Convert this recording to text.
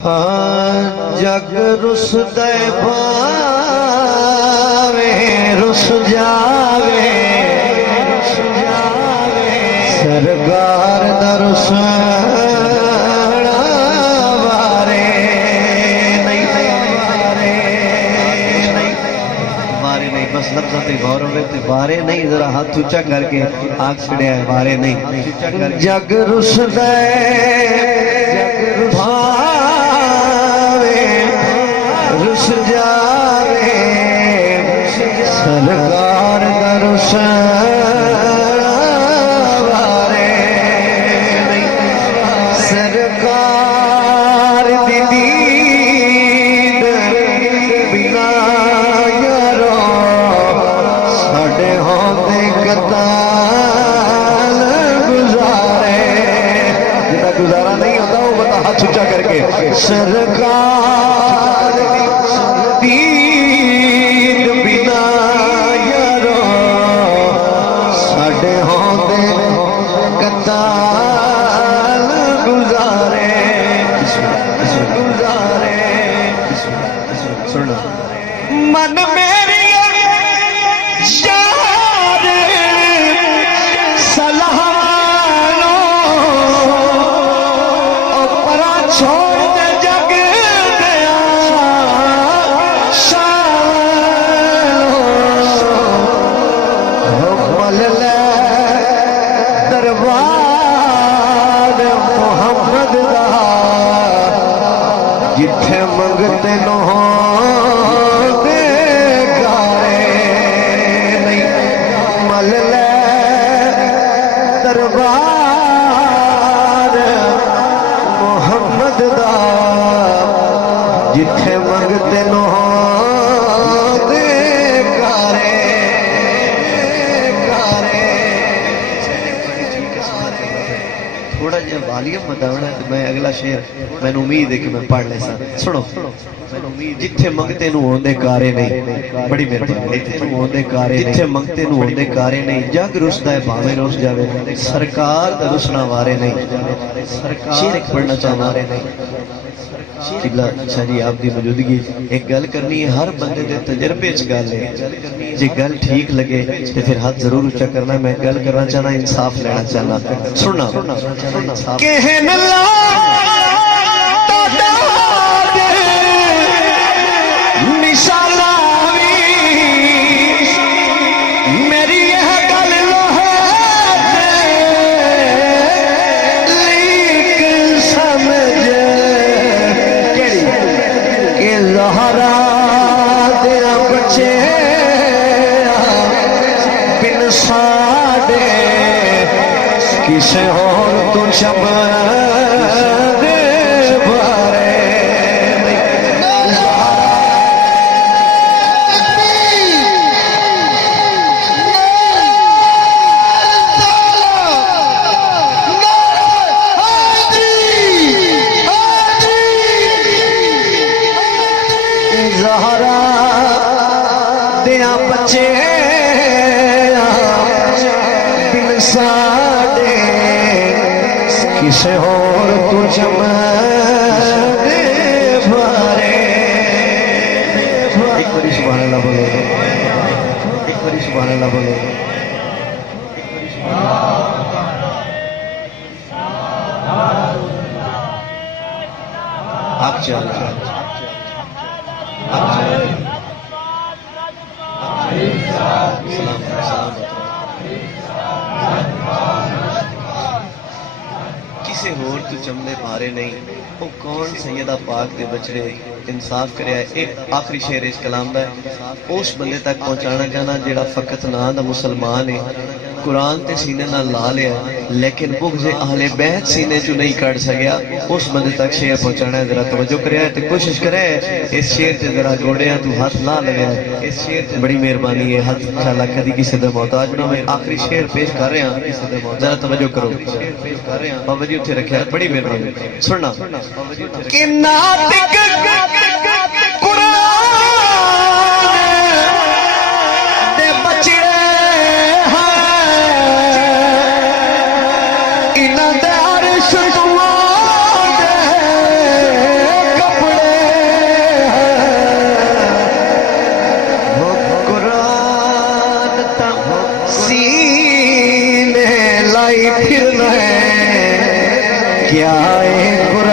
जग रुसदे भावे रुस जावे सरकार दा रुसना वारे नहीं वारे नहीं बस लफ्ज़ों पे गौर होवे ते वारे नहीं जरा हाथ ऊंचा करके आग छड़िया है वारे नहीं जग रुसदे रुस जावे सरकार दरुस वारे सरकार दी दीद बिना यारो साडे होंदे कताल गुजारे जिदा गुजारा नहीं होता वो बता हाथ ऊंचा करके सरकार दीद बिना यारो साडे होंदे कताल गुजारे सुना मन मेरी यार सलाहनो अपरा छोड़ दे जग गया मल ले दरबार मोहम्मद दा जिथे मंगते नो दे गारे नहीं मल ले दरबार मोहम्मद दा जिथे मंगते नो दे गारे थोड़ा जिहा वालियम बतावना तो मैं अगला शेर मैनू उम्मीद है कि मैं पढ़ ले सुनो जिथे मंगते नू होंदे कारे नहीं बड़ी मेहरबानी जिथे होंदे कारे जिथे मंगते नू होंदे कारे नहीं जग रुसदा है भावे रुस जावे सरकार दा रुसना वारे नहीं शेर एक पढ़ना चाहना नहीं अच्छा जी आपकी मौजूदगी एक गल करनी है हर बंदे दे तजर्बे च गल है जे गल ठीक लगे तो फिर हाथ जरूर ऊंचा करना मैं गल करना चाहना इंसाफ लेना चाहना सुनना मेरी यह गल ज़हरा तेरा बच्चे बिन साडे किसे होर तू चमदे बारे ज़हरा दिया बच्चे बिन साडे किसे होर तू चमदे बारे एक बारी सुभान अल्लाह बोलो एक बारी सुभान अल्लाह बोलो आप चल किसे होर तू चमने भारे नहीं वो कौन सैयदा पाक दे बचड़े इंसाफ करे एक आखिरी शेर इस कलाम दा उस बंदे तक पहुंचाना चाहना जेड़ा फकत ना दा मुसलमान है कुरान ते सीने नाल ला लिया लेकिन बुग़्ज़ अहले बैत सीने चो नहीं कढ़ सकिया उस बंदे तक शेर पहुंचाना जरा तवज्जो करे ते कोशिश करे इस शेर ते जरा गोड़ियां तू हाथ ला लगे इस शेर ते बड़ी मेहरबानी है हाथ इंशाअल्लाह कदी किसी दे मोहताज ना मैं आखिरी शेर पेश कर रहा हूं जरा तवज्जो करो शेर पेश कर रहा हूं बाबा जी उठे रखिया बड़ी मेहरबानी सुनना कि नातिक कुरान दे बच्चे इन्हां दे अर्श क्या ए